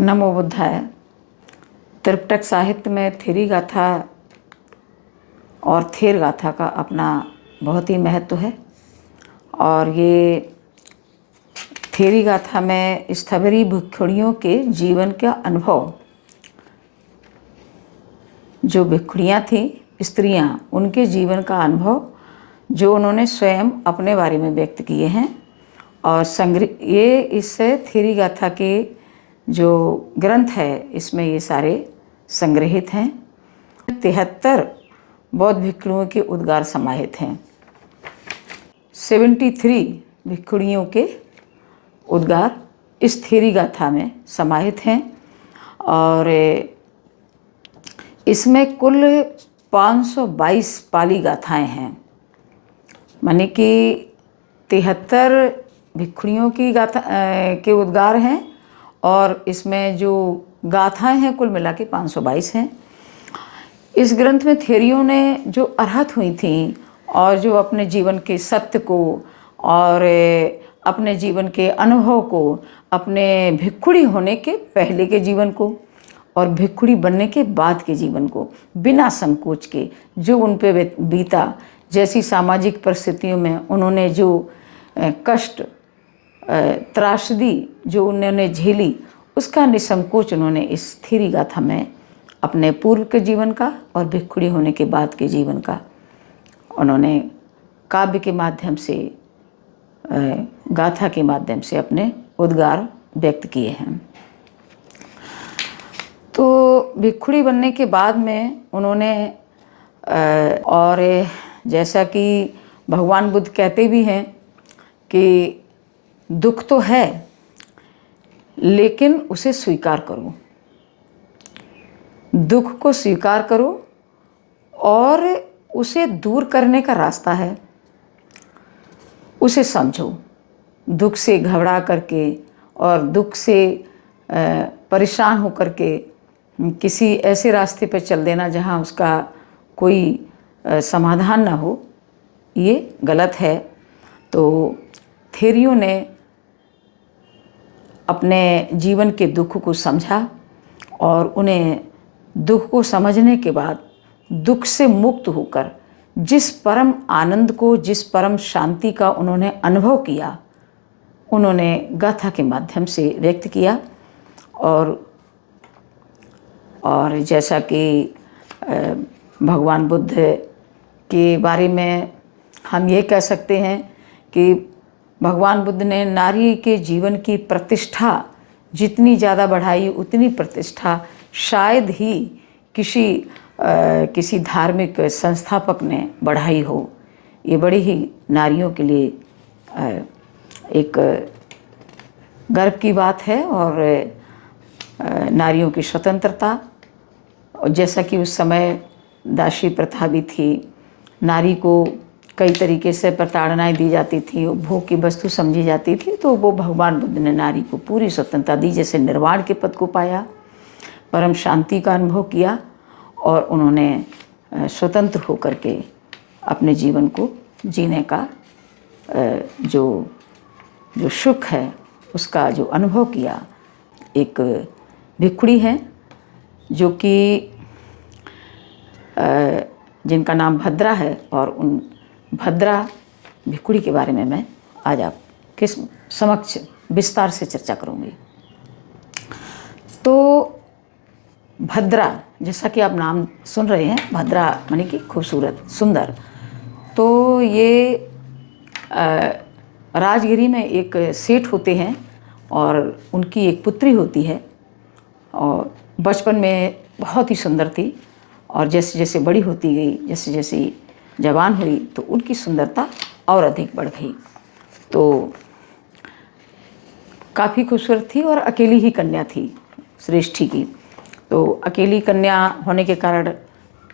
नमो बुद्धाय। त्रिपिटक साहित्य में थेरी गाथा और थेर गाथा का अपना बहुत ही महत्व है। और ये थेरी गाथा में स्थविरी भिक्षुणियों के जीवन का अनुभव, जो भिक्षुणियाँ थीं, स्त्रियाँ, उनके जीवन का अनुभव जो उन्होंने स्वयं अपने बारे में व्यक्त किए हैं। और ये इस थेरी गाथा के जो ग्रंथ है इसमें ये सारे संग्रहित हैं। 73 बौद्ध भिक्षुओं के उद्गार समाहित हैं। 73 भिक्षुणियों के उद्गार इस थेरी गाथा में समाहित हैं। और इसमें कुल 522 पाली गाथाएं हैं, माने कि 73 भिक्षुणियों की गाथा के उद्गार हैं और इसमें जो गाथाएं हैं कुल मिला के 522 हैं। इस ग्रंथ में थेरियों ने जो अरहत हुई थीं और जो अपने जीवन के सत्य को और अपने जीवन के अनुभव को, अपने भिक्षुणी होने के पहले के जीवन को और भिक्षुणी बनने के बाद के जीवन को बिना संकोच के जो उन पे बीता, जैसी सामाजिक परिस्थितियों में उन्होंने जो कष्ट, त्रासदी जो उन्होंने झेली, उसका निसंकोच उन्होंने इस थेरी गाथा में अपने पूर्व के जीवन का और भिक्षुणी होने के बाद के जीवन का उन्होंने काव्य के माध्यम से, गाथा के माध्यम से अपने उद्गार व्यक्त किए हैं। तो भिक्षुणी बनने के बाद में उन्होंने और जैसा कि भगवान बुद्ध कहते भी हैं कि दुख तो है लेकिन उसे स्वीकार करो, दुख को स्वीकार करो और उसे दूर करने का रास्ता है, उसे समझो। दुख से घबरा करके और दुख से परेशान होकर के किसी ऐसे रास्ते पर चल देना जहाँ उसका कोई समाधान ना हो, ये गलत है। तो थेरियों ने अपने जीवन के दुख को समझा और उन्हें दुख को समझने के बाद दुख से मुक्त होकर जिस परम आनंद को, जिस परम शांति का उन्होंने अनुभव किया, उन्होंने गाथा के माध्यम से व्यक्त किया। और जैसा कि भगवान बुद्ध के बारे में हम ये कह सकते हैं कि भगवान बुद्ध ने नारी के जीवन की प्रतिष्ठा जितनी ज़्यादा बढ़ाई, उतनी प्रतिष्ठा शायद ही किसी धार्मिक संस्थापक ने बढ़ाई हो। ये बड़ी ही नारियों के लिए एक गर्व की बात है। और नारियों की स्वतंत्रता, और जैसा कि उस समय दासी प्रथा भी थी, नारी को कई तरीके से प्रताड़नाएं दी जाती थी, भोग की वस्तु समझी जाती थी, तो वो भगवान बुद्ध ने नारी को पूरी स्वतंत्रता दी, जैसे निर्वाण के पद को पाया, परम शांति का अनुभव किया और उन्होंने स्वतंत्र होकर के अपने जीवन को जीने का जो सुख है उसका जो अनुभव किया। एक भिक्षुणी है जो कि जिनका नाम भद्रा है, और उन भद्रा भिक्षुणी के बारे में मैं आज आपके समक्ष विस्तार से चर्चा करूँगी। तो भद्रा, जैसा कि आप नाम सुन रहे हैं, भद्रा माने कि खूबसूरत, सुंदर। तो ये राजगिरी में एक सेठ होते हैं और उनकी एक पुत्री होती है, और बचपन में बहुत ही सुंदर थी, और जैसे जैसे बड़ी होती गई, जैसे जैसे जवान हुई, तो उनकी सुंदरता और अधिक बढ़ गई। तो काफ़ी खूबसूरत थी और अकेली ही कन्या थी, श्रेष्ठी की। तो अकेली कन्या होने के कारण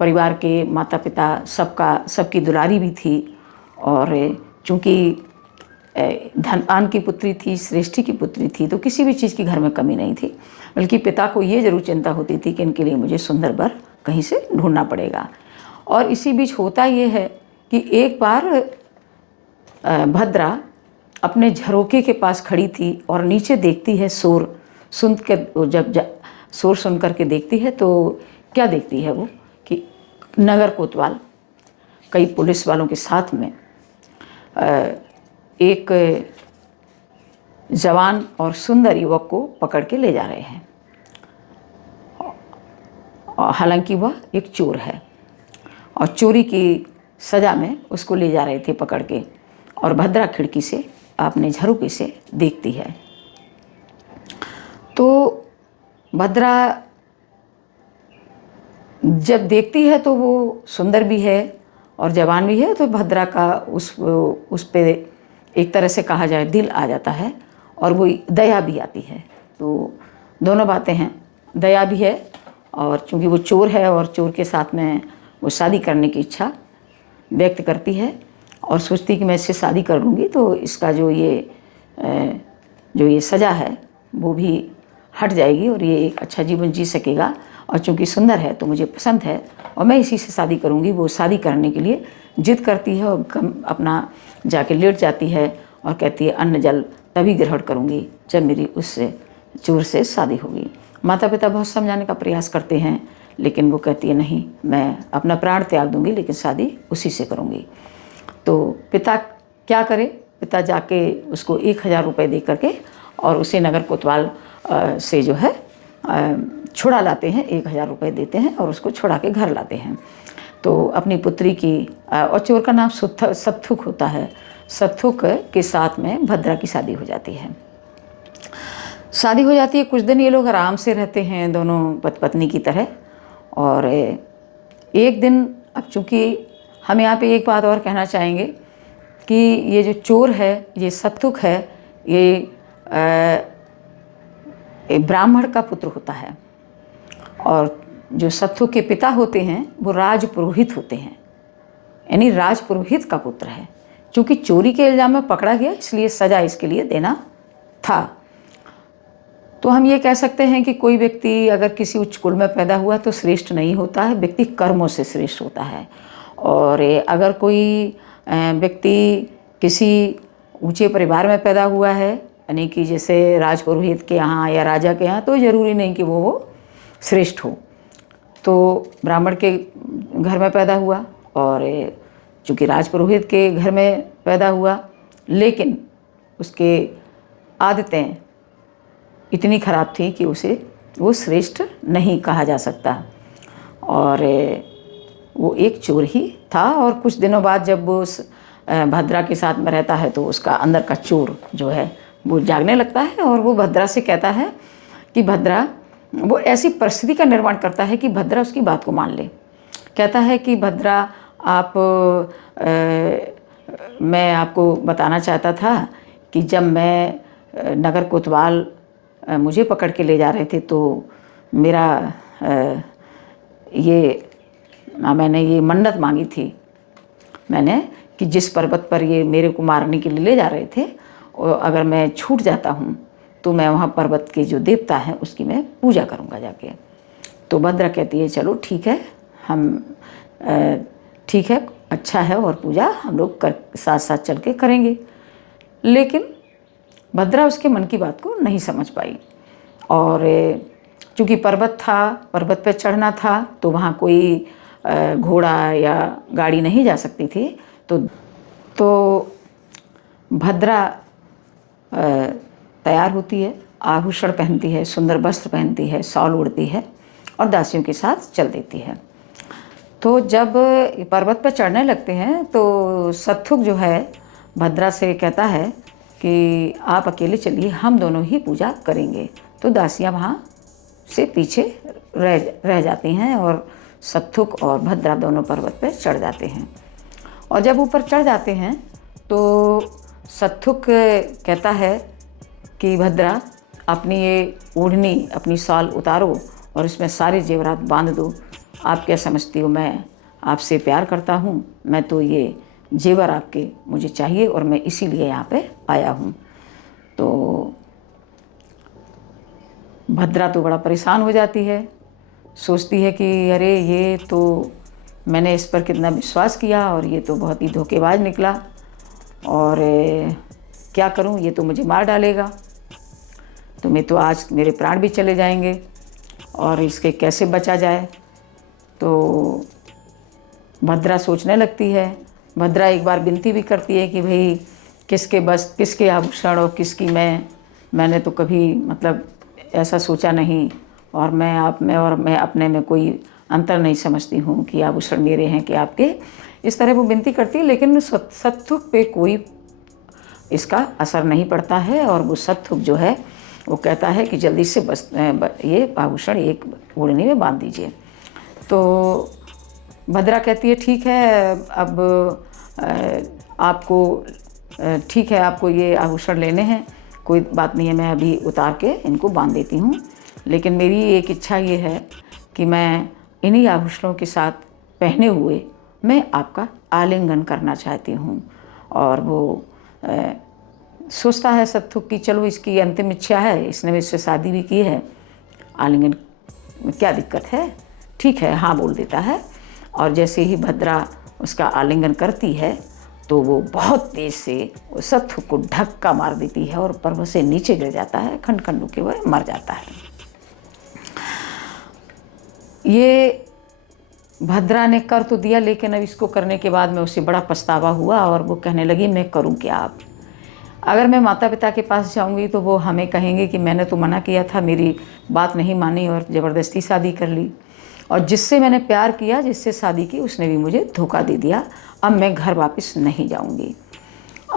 परिवार के माता पिता सबकी दुलारी भी थी। और चूँकि धनवान की पुत्री थी, श्रेष्ठी की पुत्री थी, तो किसी भी चीज़ की घर में कमी नहीं थी। बल्कि पिता को ये ज़रूर चिंता होती थी कि इनके लिए मुझे सुंदर वर कहीं से ढूंढना पड़ेगा। और इसी बीच होता ये है कि एक बार भद्रा अपने झरोखे के पास खड़ी थी और नीचे देखती है शोर सुन के वो जब शोर सुन करके देखती है तो क्या देखती है वो कि नगर कोतवाल कई पुलिस वालों के साथ में एक जवान और सुंदर युवक को पकड़ के ले जा रहे हैं। हालांकि वह एक चोर है और चोरी की सज़ा में उसको ले जा रहे थे पकड़ के, और भद्रा खिड़की से अपने झरोखे से देखती है। तो भद्रा जब देखती है तो वो सुंदर भी है और जवान भी है, तो भद्रा का उस पे एक तरह से कहा जाए दिल आ जाता है और वो दया भी आती है। तो दोनों बातें हैं, दया भी है और चूँकि वो चोर है और चोर के साथ में वो शादी करने की इच्छा व्यक्त करती है और सोचती कि मैं इससे शादी कर लूँगी तो इसका जो ये सज़ा है वो भी हट जाएगी और ये एक अच्छा जीवन जी सकेगा, और चूँकि सुंदर है तो मुझे पसंद है और मैं इसी से शादी करूँगी। वो शादी करने के लिए जिद करती है और अपना जाके लेट जाती है और कहती है अन्न जल तभी ग्रहण करूँगी जब मेरी उस चोर से शादी होगी। माता पिता बहुत समझाने का प्रयास करते हैं लेकिन वो कहती है नहीं, मैं अपना प्राण त्याग दूँगी लेकिन शादी उसी से करूँगी। तो पिता क्या करे, पिता जाके उसको 1000 रुपये दे करके और उसे नगर कोतवाल से जो है छुड़ा लाते हैं। 1000 रुपये देते हैं और उसको छुड़ा के घर लाते हैं। तो अपनी पुत्री की और चोर का नाम सत्थुक होता है, सत्थुक के साथ में भद्रा की शादी हो जाती है। शादी हो जाती है, कुछ दिन ये लोग आराम से रहते हैं दोनों पति पत्नी की तरह। और एक दिन, अब चूँकि हम यहाँ पे एक बात और कहना चाहेंगे कि ये जो चोर है, ये सत्थुक है, ये ब्राह्मण का पुत्र होता है और जो सत्थुक के पिता होते हैं वो राजपुरोहित होते हैं, यानी राजपुरोहित का पुत्र है। चूँकि चोरी के इल्ज़ाम में पकड़ा गया इसलिए सज़ा इसके लिए देना था। तो हम ये कह सकते हैं कि कोई व्यक्ति अगर किसी उच्च कुल में पैदा हुआ तो श्रेष्ठ नहीं होता है, व्यक्ति कर्मों से श्रेष्ठ होता है। और अगर कोई व्यक्ति किसी ऊंचे परिवार में पैदा हुआ है, यानी कि जैसे राजपुरोहित के यहाँ या राजा के यहाँ, तो ज़रूरी नहीं कि वो श्रेष्ठ हो। तो ब्राह्मण के घर में पैदा हुआ और चूँकि राजपुरोहित के घर में पैदा हुआ, लेकिन उसके आदतें इतनी ख़राब थी कि वो श्रेष्ठ नहीं कहा जा सकता और वो एक चोर ही था। और कुछ दिनों बाद जब वो उस भद्रा के साथ में रहता है तो उसका अंदर का चोर जो है वो जागने लगता है और वो भद्रा से कहता है कि भद्रा, वो ऐसी परिस्थिति का निर्माण करता है कि भद्रा उसकी बात को मान ले। कहता है कि भद्रा, मैं आपको बताना चाहता था कि जब मैं नगर कोतवाल मुझे पकड़ के ले जा रहे थे तो मेरा मैंने ये मन्नत मांगी थी मैंने कि जिस पर्वत पर ये मेरे को मारने के लिए ले जा रहे थे, और अगर मैं छूट जाता हूँ तो मैं वहाँ पर्वत के जो देवता हैं उसकी मैं पूजा करूँगा जाके। तो भद्रा कहती है चलो ठीक है, ठीक है, अच्छा है, और पूजा हम लोग साथ साथ चल के करेंगे। लेकिन भद्रा उसके मन की बात को नहीं समझ पाई और चूँकि पर्वत था, पर्वत पर चढ़ना था तो वहाँ कोई घोड़ा या गाड़ी नहीं जा सकती थी। तो भद्रा तैयार होती है, आभूषण पहनती है, सुंदर वस्त्र पहनती है, शॉल ओढ़ती है और दासियों के साथ चल देती है। तो जब पर्वत पर चढ़ने लगते हैं तो सत्थुक जो है भद्रा से कहता है कि आप अकेले चलिए, हम दोनों ही पूजा करेंगे। तो दासियां वहाँ से पीछे रह जाती हैं और सत्थुक और भद्रा दोनों पर्वत पर चढ़ जाते हैं। और जब ऊपर चढ़ जाते हैं तो सत्थुक कहता है कि भद्रा, अपनी ये ओढ़नी, अपनी शॉल उतारो और इसमें सारे जेवरात बांध दो। आप क्या समझती हो, मैं आपसे प्यार करता हूँ, मैं तो ये जेवर आपके मुझे चाहिए और मैं इसीलिए यहाँ पे आया हूँ। तो भद्रा तो बड़ा परेशान हो जाती है, सोचती है कि अरे ये तो मैंने इस पर कितना विश्वास किया और ये तो बहुत ही धोखेबाज निकला और क्या करूँ, ये तो मुझे मार डालेगा। तुम्हें तो आज मेरे प्राण भी चले जाएंगे और इसके कैसे बचा जाए। तो भद्रा सोचने लगती है। भद्रा एक बार विनती भी करती है कि भाई किसके बस, किसके आभूषण और किसकी मैंने तो कभी मतलब ऐसा सोचा नहीं, और मैं आप में और मैं अपने में कोई अंतर नहीं समझती हूँ कि आभूषण मेरे हैं कि आपके। इस तरह वो विनती करती है, लेकिन सत्थुक पे कोई इसका असर नहीं पड़ता है। और वो सत्थुक जो है वो कहता है कि जल्दी से बस ये आभूषण एक ओढ़नी में बांध दीजिए। तो भद्रा कहती है ठीक है, अब आपको ठीक है, आपको ये आभूषण लेने हैं, कोई बात नहीं है, मैं अभी उतार के इनको बांध देती हूँ। लेकिन मेरी एक इच्छा ये है कि मैं इन्हीं आभूषणों के साथ पहने हुए मैं आपका आलिंगन करना चाहती हूँ। और वो सोचता है सत्थुक कि चलो इसकी अंतिम इच्छा है, इसने मुझसे शादी भी की है, आलिंगन में क्या दिक्कत है, ठीक है, हाँ बोल देता है। और जैसे ही भद्रा उसका आलिंगन करती है तो वो बहुत तेज़ से सत्थुक को धक्का मार देती है और पर्वत से नीचे गिर जाता है, खंड खंड होकर वह मर जाता है। ये भद्रा ने कर तो दिया, लेकिन अब इसको करने के बाद में उसे बड़ा पछतावा हुआ और वो कहने लगी मैं करूं क्या अब। अगर मैं माता पिता के पास जाऊंगी तो वो हमें कहेंगे कि मैंने तो मना किया था, मेरी बात नहीं मानी और ज़बरदस्ती शादी कर ली, और जिससे मैंने प्यार किया, जिससे शादी की, उसने भी मुझे धोखा दे दिया, अब मैं घर वापस नहीं जाऊंगी।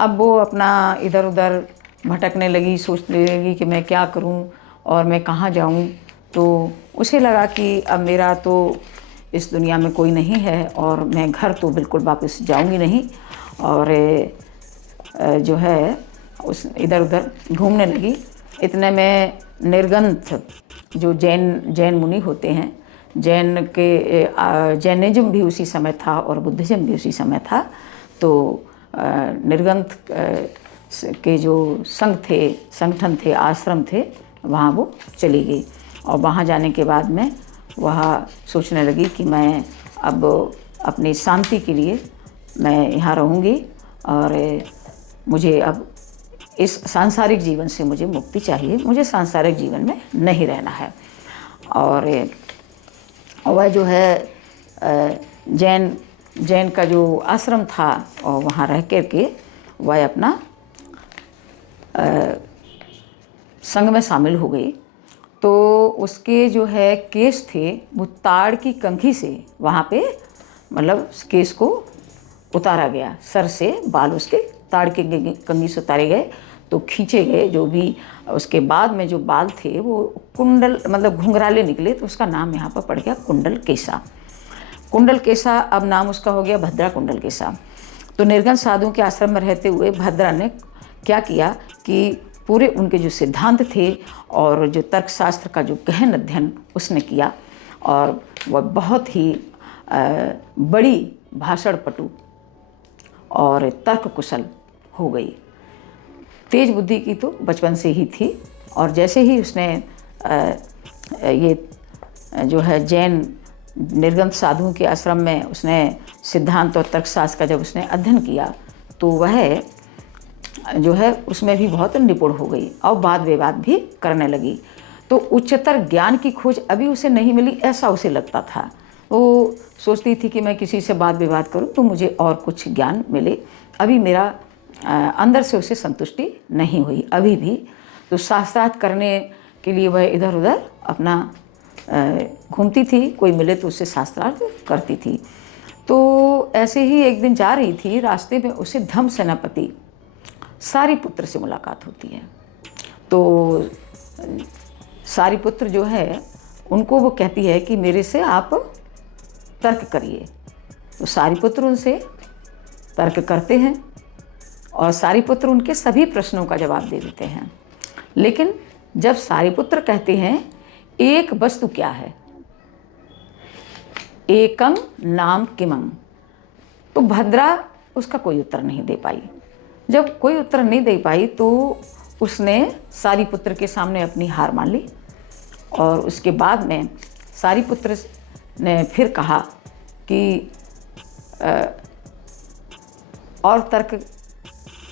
अब वो अपना इधर उधर भटकने लगी, सोचने लगी कि मैं क्या करूं और मैं कहाँ जाऊं। तो उसे लगा कि अब मेरा तो इस दुनिया में कोई नहीं है और मैं घर तो बिल्कुल वापस जाऊंगी नहीं। और जो है उस इधर उधर घूमने लगी। इतने में निर्गंथ, जो जैन मुनि होते हैं, जैनिज्म भी उसी समय था और बुद्धिज्म भी उसी समय था। तो निर्गंथ के जो संगठन थे, आश्रम थे, वहाँ वो चली गई। और वहाँ जाने के बाद में वह सोचने लगी कि मैं अब अपनी शांति के लिए मैं यहाँ रहूँगी और मुझे अब इस सांसारिक जीवन से मुझे मुक्ति चाहिए, मुझे सांसारिक जीवन में नहीं रहना है। और वह जो है जैन का जो आश्रम था और वहाँ रह कर के वह अपना संघ में शामिल हो गई। तो उसके जो है केस थे वो ताड़ की कंघी से वहाँ पे मतलब केस को उतारा गया, सर से बाल उसके ताड़ के कंघी से उतारे गए, तो खींचे गए। जो भी उसके बाद में जो बाल थे वो कुंडल मतलब घुंघराले निकले, तो उसका नाम यहाँ पर पड़ गया कुंडल केसा। कुंडल केसा अब नाम उसका हो गया भद्रा कुंडल केसा। तो निर्गंथ साधुओं के आश्रम में रहते हुए भद्रा ने क्या किया कि पूरे उनके जो सिद्धांत थे और जो तर्कशास्त्र का जो गहन अध्ययन उसने किया, और वह बहुत ही बड़ी भाषण पटु और तर्क कुशल हो गई। तेज बुद्धि की तो बचपन से ही थी। और जैसे ही उसने ये जो है जैन निर्गंथ साधुओं के आश्रम में उसने सिद्धांत और तर्कशास्त्र का जब उसने अध्ययन किया, तो वह जो है उसमें भी बहुत निपुण हो गई और वाद विवाद भी करने लगी। तो उच्चतर ज्ञान की खोज अभी उसे नहीं मिली, ऐसा उसे लगता था। वो सोचती थी कि मैं किसी से वाद विवाद करूं तो मुझे और कुछ ज्ञान मिले, अभी मेरा अंदर से उसे संतुष्टि नहीं हुई अभी भी। तो शास्त्रार्थ करने के लिए वह इधर उधर अपना घूमती थी, कोई मिले तो उससे शास्त्रार्थ करती थी। तो ऐसे ही एक दिन जा रही थी, रास्ते में उसे धम्म सेनापति सारिपुत्र से मुलाकात होती है। तो सारिपुत्र जो है उनको वो कहती है कि मेरे से आप तर्क करिए। तो सारिपुत्र उनसे तर्क करते हैं और सारिपुत्र उनके सभी प्रश्नों का जवाब दे देते हैं। लेकिन जब सारिपुत्र कहते हैं एक वस्तु क्या है, एकं नाम किमं, तो भद्रा उसका कोई उत्तर नहीं दे पाई। जब कोई उत्तर नहीं दे पाई तो उसने सारिपुत्र के सामने अपनी हार मान ली। और उसके बाद में सारिपुत्र ने फिर कहा कि और तर्क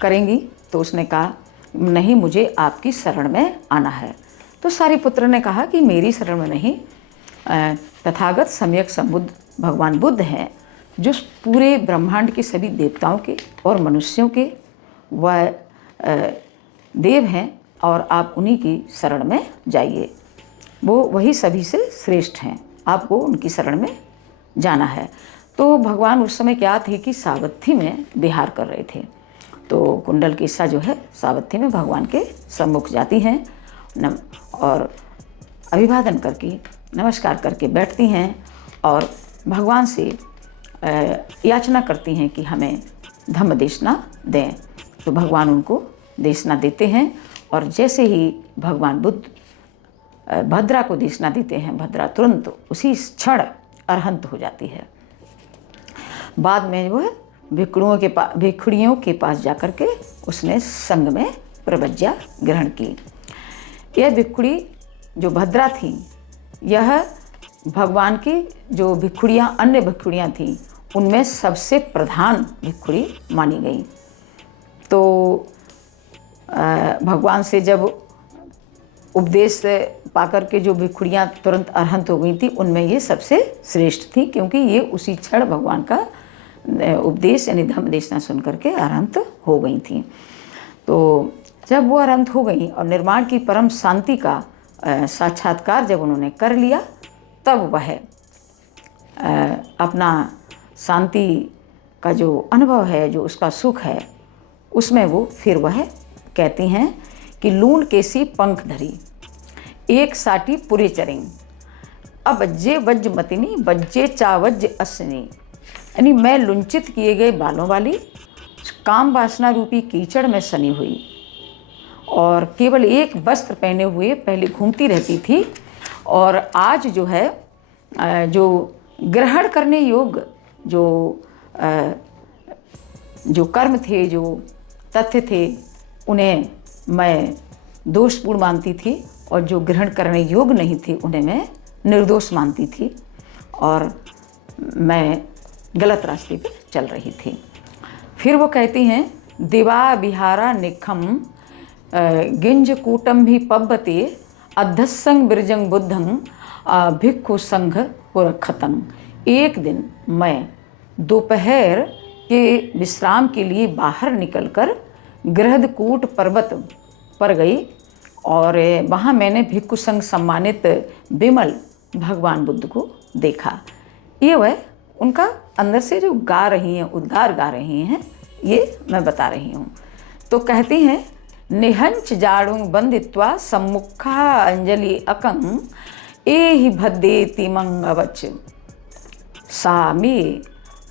करेंगी। तो उसने कहा नहीं मुझे आपकी शरण में आना है। तो सारिपुत्र ने कहा कि मेरी शरण में नहीं, तथागत सम्यक संबुद्ध भगवान बुद्ध हैं, जो पूरे ब्रह्मांड के सभी देवताओं के और मनुष्यों के वह देव हैं, और आप उन्हीं की शरण में जाइए। वो वही सभी से श्रेष्ठ हैं, आपको उनकी शरण में जाना है। तो भगवान उस समय क्या थे कि सावत्थी में विहार कर रहे थे। तो कुंडल केसा जो है सावत्थी में भगवान के सम्मुख जाती हैं और अभिवादन करके नमस्कार करके बैठती हैं और भगवान से याचना करती हैं कि हमें धम्म देशना दें। तो भगवान उनको देशना देते हैं, और जैसे ही भगवान बुद्ध भद्रा को देशना देते हैं, भद्रा तुरंत उसी क्षण अरहंत हो जाती है। बाद में वो भिखुड़ियों के पास जाकर के उसने संग में प्रवज्ञा ग्रहण की। यह भिखुड़ी जो भद्रा थी, यह भगवान की जो भिखुड़ियाँ अन्य भिखुड़ियाँ थीं उनमें सबसे प्रधान भिखुड़ी मानी गई। तो भगवान से जब उपदेश पाकर के जो भिखुड़ियाँ तुरंत अरहंत हो गई थी, उनमें ये सबसे श्रेष्ठ थी, क्योंकि ये उसी क्षण भगवान का उपदेश यानी धम्म देशना सुन करके अरहंत हो गई थी। तो जब वो अरहंत हो गई और निर्माण की परम शांति का साक्षात्कार जब उन्होंने कर लिया, तब वह अपना शांति का जो अनुभव है, जो उसका सुख है, उसमें वो फिर वह कहती हैं कि लूण केसी पंख धरी, एक साटी पुरे चरिंग, अब बज्जे वज्ज मतिनी बज्जे चावज्ज असनी। यानी मैं लुंचित किए गए बालों वाली काम वासना रूपी कीचड़ में सनी हुई, और केवल एक वस्त्र पहने हुए पहले घूमती रहती थी, और आज जो है जो ग्रहण करने योग्य जो कर्म थे, जो तथ्य थे, उन्हें मैं दोषपूर्ण मानती थी, और जो ग्रहण करने योग्य नहीं थे उन्हें मैं निर्दोष मानती थी, और मैं गलत रास्ते पे चल रही थी। फिर वो कहती हैं दिवा विहारा निखम गिंज कूटम भी पब्बते अधस्संग बिरजंग बुद्धं भिक्खु संघ पुरखतंग। एक दिन मैं दोपहर के विश्राम के लिए बाहर निकलकर गृहदकूट पर्वत पर गई, और वहाँ मैंने भिक्खु संघ सम्मानित विमल भगवान बुद्ध को देखा। ये वह उनका अंदर से जो गा रही हैं, उद्गार गा रही हैं, ये मैं बता रही हूँ। तो कहती हैं निहंच जाड़ुंग बंदित्वा सम्मुखा अंजलि अकं एहि भद्दे तिमंग अवच सा मे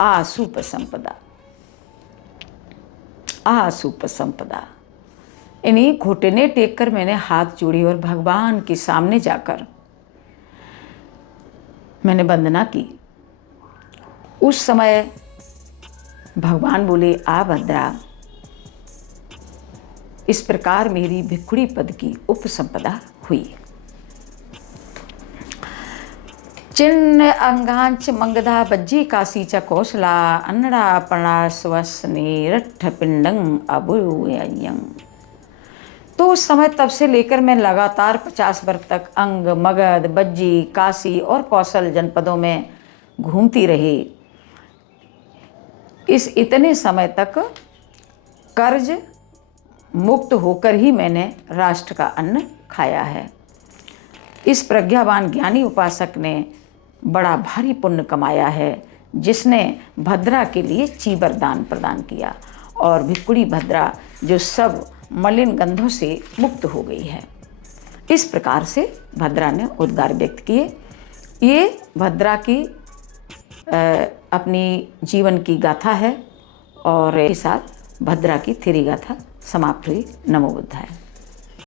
आसूप संपदा। आसूप संपदा यानी घुटने टेक कर मैंने हाथ जोड़ी और भगवान के सामने जाकर मैंने वंदना की। उस समय भगवान बोले, आ भद्रा, इस प्रकार मेरी भिखुड़ी पद की उपसंपदा हुई। चिन्न अंगांच मंगधा बज्जी काशी च कौशला अन्नड़ा पणा स्वस्ने रट्ठ पिंडंग अबुयं। तो उस समय तब से लेकर मैं लगातार 50 वर्ष तक अंग, मगध, बज्जी, काशी और कौशल जनपदों में घूमती रही। इस इतने समय तक कर्ज मुक्त होकर ही मैंने राष्ट्र का अन्न खाया है। इस प्रज्ञावान ज्ञानी उपासक ने बड़ा भारी पुण्य कमाया है, जिसने भद्रा के लिए चीवर दान प्रदान किया, और भिखुड़ी भद्रा जो सब मलिन गंधों से मुक्त हो गई है। इस प्रकार से भद्रा ने उद्गार व्यक्त किए। ये भद्रा की अपनी जीवन की गाथा है, और के साथ भद्रा की थिरी गाथा समाप्त हुई। नमो बुद्धाय।